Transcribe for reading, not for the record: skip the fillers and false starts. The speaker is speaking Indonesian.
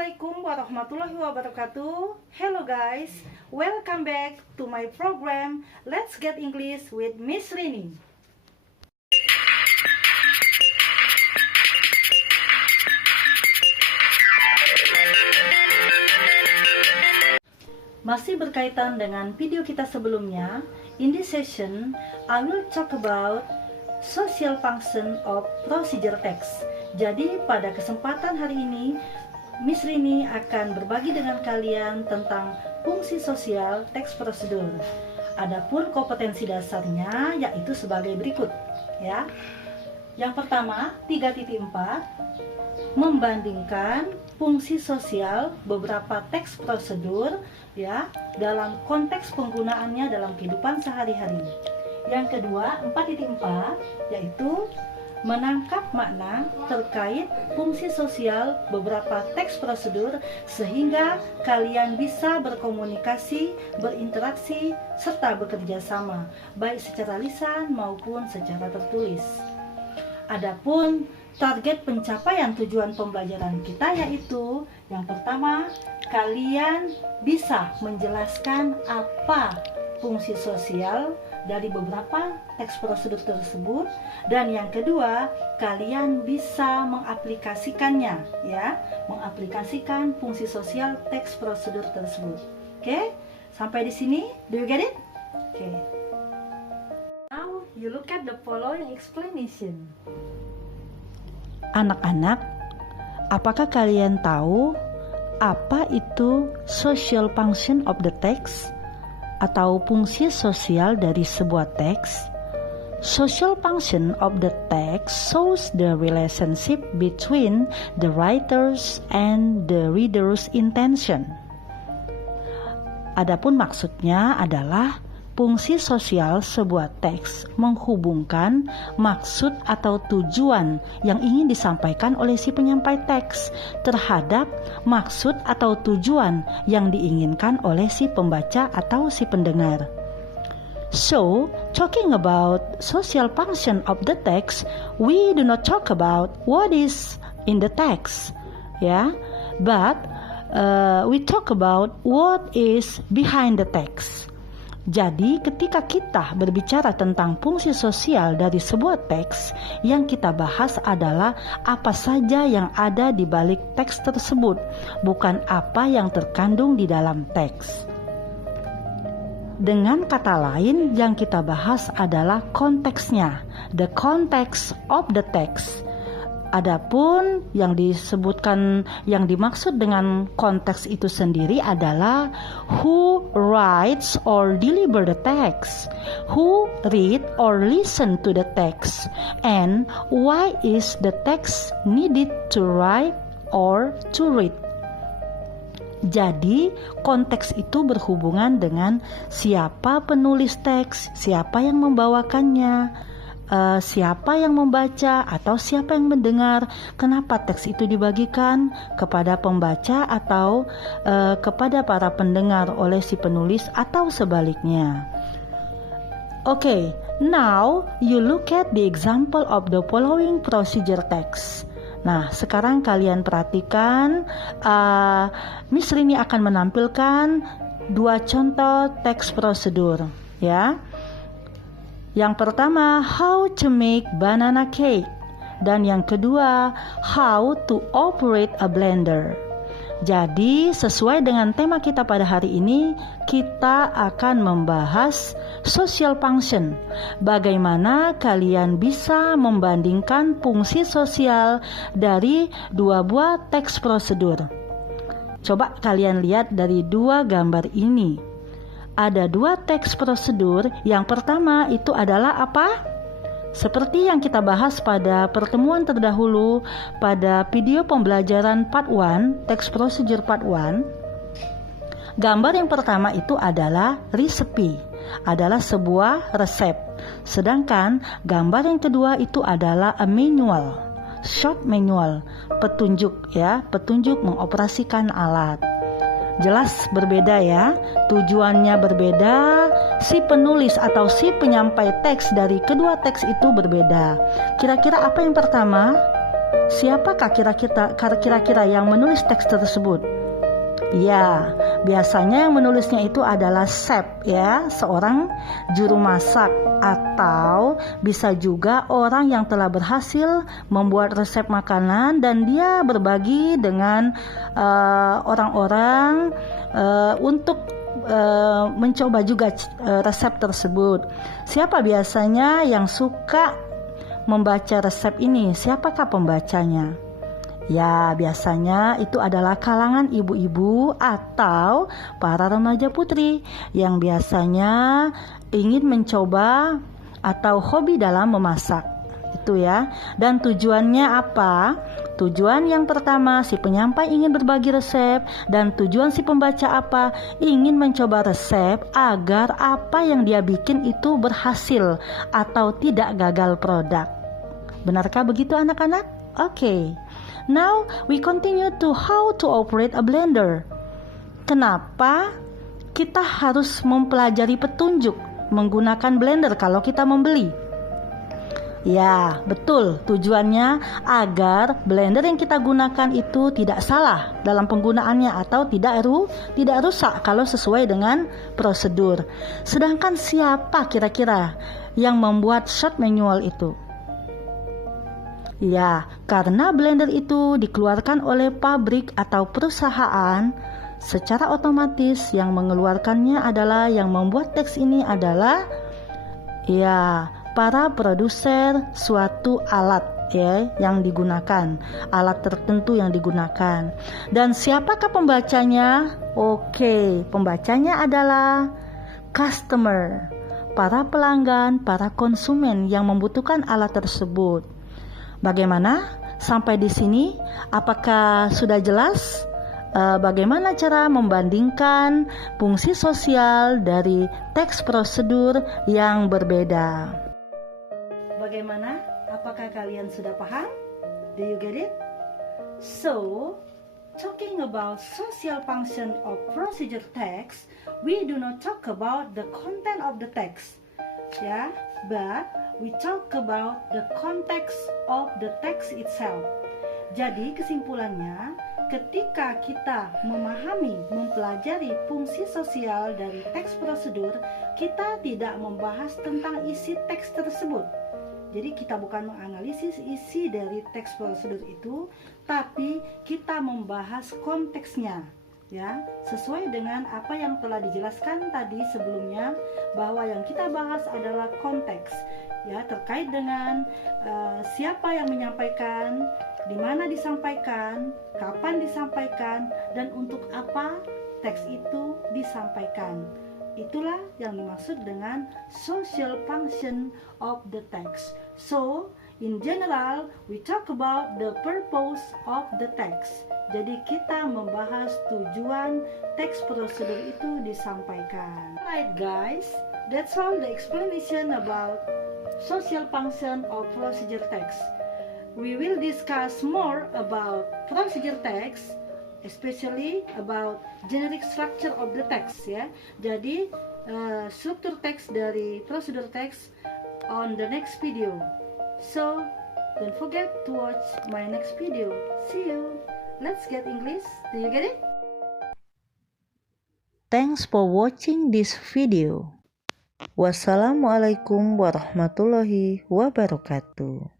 Assalamualaikum warahmatullahi wabarakatuh. Hello guys, welcome back to my program Let's Get English with Miss Rini. Masih berkaitan dengan video kita sebelumnya, in this session I will talk about social function of procedure text. Jadi pada kesempatan hari ini Miss Rini akan berbagi dengan kalian tentang fungsi sosial teks prosedur. Adapun kompetensi dasarnya yaitu sebagai berikut ya. Yang pertama 3.4 membandingkan fungsi sosial beberapa teks prosedur ya dalam konteks penggunaannya dalam kehidupan sehari-hari. Yang kedua 4.4 yaitu menangkap makna terkait fungsi sosial beberapa teks prosedur sehingga kalian bisa berkomunikasi, berinteraksi, serta bekerja sama baik secara lisan maupun secara tertulis. Adapun target pencapaian tujuan pembelajaran kita yaitu yang pertama, kalian bisa menjelaskan apa fungsi sosial dari beberapa teks prosedur tersebut, dan yang kedua kalian bisa mengaplikasikannya ya, mengaplikasikan fungsi sosial teks prosedur tersebut. Oke, sampai di sini, do you get it? Oke. Now you look at the following explanation. Anak-anak, apakah kalian tahu apa itu social function of the text? Atau fungsi sosial dari sebuah teks? Social function of the text shows the relationship between the writer's and the reader's intention. Adapun maksudnya adalah fungsi sosial sebuah teks menghubungkan maksud atau tujuan yang ingin disampaikan oleh si penyampai teks terhadap maksud atau tujuan yang diinginkan oleh si pembaca atau si pendengar. So, talking about social function of the text, we do not talk about what is in the text, but we talk about what is behind the text. Jadi ketika kita berbicara tentang fungsi sosial dari sebuah teks, yang kita bahas adalah apa saja yang ada di balik teks tersebut, bukan apa yang terkandung di dalam teks. Dengan kata lain, yang kita bahas adalah konteksnya, the context of the text. Adapun yang disebutkan, yang dimaksud dengan konteks itu sendiri adalah who writes or deliver the text, who read or listen to the text, and why is the text needed to write or to read. Jadi konteks itu berhubungan dengan siapa penulis teks, siapa yang membawakannya, siapa yang membaca atau siapa yang mendengar, kenapa teks itu dibagikan kepada pembaca atau kepada para pendengar oleh si penulis atau sebaliknya. Okay, now you look at the example of the following procedure text. Nah, sekarang kalian perhatikan, Miss Rini akan menampilkan dua contoh teks prosedur ya. Yang pertama, how to make banana cake, dan yang kedua, how to operate a blender. Jadi, sesuai dengan tema kita pada hari ini, kita akan membahas social function. Bagaimana kalian bisa membandingkan fungsi sosial dari dua buah teks prosedur. Coba kalian lihat dari dua gambar ini. Ada dua teks prosedur. Yang pertama itu adalah apa? Seperti yang kita bahas pada pertemuan terdahulu pada video pembelajaran part 1, teks prosedur part 1. Gambar yang pertama itu adalah recipe, adalah sebuah resep. Sedangkan gambar yang kedua itu adalah a manual, short manual, petunjuk ya, petunjuk mengoperasikan alat. Jelas berbeda ya, tujuannya berbeda, si penulis atau si penyampai teks dari kedua teks itu berbeda. Kira-kira apa yang pertama? Siapakah kira-kira yang menulis teks tersebut? Ya, biasanya yang menulisnya itu adalah chef ya, seorang juru masak, atau bisa juga orang yang telah berhasil membuat resep makanan dan dia berbagi dengan orang-orang untuk mencoba juga resep tersebut. Siapa biasanya yang suka membaca resep ini? Siapakah pembacanya? Ya, biasanya itu adalah kalangan ibu-ibu atau para remaja putri yang biasanya ingin mencoba atau hobi dalam memasak. Itu ya. Dan tujuannya apa? Tujuan yang pertama, si penyampai ingin berbagi resep, dan tujuan si pembaca apa? Ingin mencoba resep agar apa yang dia bikin itu berhasil atau tidak gagal produk. Benarkah begitu anak-anak? Oke. Now we continue to how to operate a blender. Kenapa kita harus mempelajari petunjuk menggunakan blender kalau kita membeli? Ya, betul. Tujuannya agar blender yang kita gunakan itu tidak salah dalam penggunaannya atau tidak rusak kalau sesuai dengan prosedur. Sedangkan siapa kira-kira yang membuat short manual itu? Ya, karena blender itu dikeluarkan oleh pabrik atau perusahaan, secara otomatis yang mengeluarkannya adalah, yang membuat teks ini adalah ya, para produser suatu alat ya yang digunakan, alat tertentu yang digunakan. Dan siapakah pembacanya? Oke, pembacanya adalah customer, para pelanggan, para konsumen yang membutuhkan alat tersebut. Bagaimana? Sampai di sini, apakah sudah jelas bagaimana cara membandingkan fungsi sosial dari teks prosedur yang berbeda? Bagaimana? Apakah kalian sudah paham? Do you get it? So, talking about social function of procedure text, we do not talk about the content of the text, yeah, but we talk about the context of the text itself. Jadi kesimpulannya, ketika kita memahami, mempelajari fungsi sosial dari teks prosedur, kita tidak membahas tentang isi teks tersebut. Jadi kita bukan menganalisis isi dari teks prosedur itu, tapi kita membahas konteksnya. Ya, sesuai dengan apa yang telah dijelaskan tadi sebelumnya, bahwa yang kita bahas adalah konteks, ya, terkait dengan siapa yang menyampaikan, di mana disampaikan, kapan disampaikan, dan untuk apa teks itu disampaikan. Itulah yang dimaksud dengan social function of the text. So, in general, we talk about the purpose of the text. Jadi kita membahas tujuan teks prosedur itu disampaikan. Alright guys, that's all the explanation about social function of procedure text. We will discuss more about procedure text, especially about generic structure of the text ya. Jadi struktur teks dari prosedur teks on the next video. So don't forget to watch my next video. See you. Let's get English. Do you get it? Thanks for watching this video. Wassalamualaikum warahmatullahi wabarakatuh.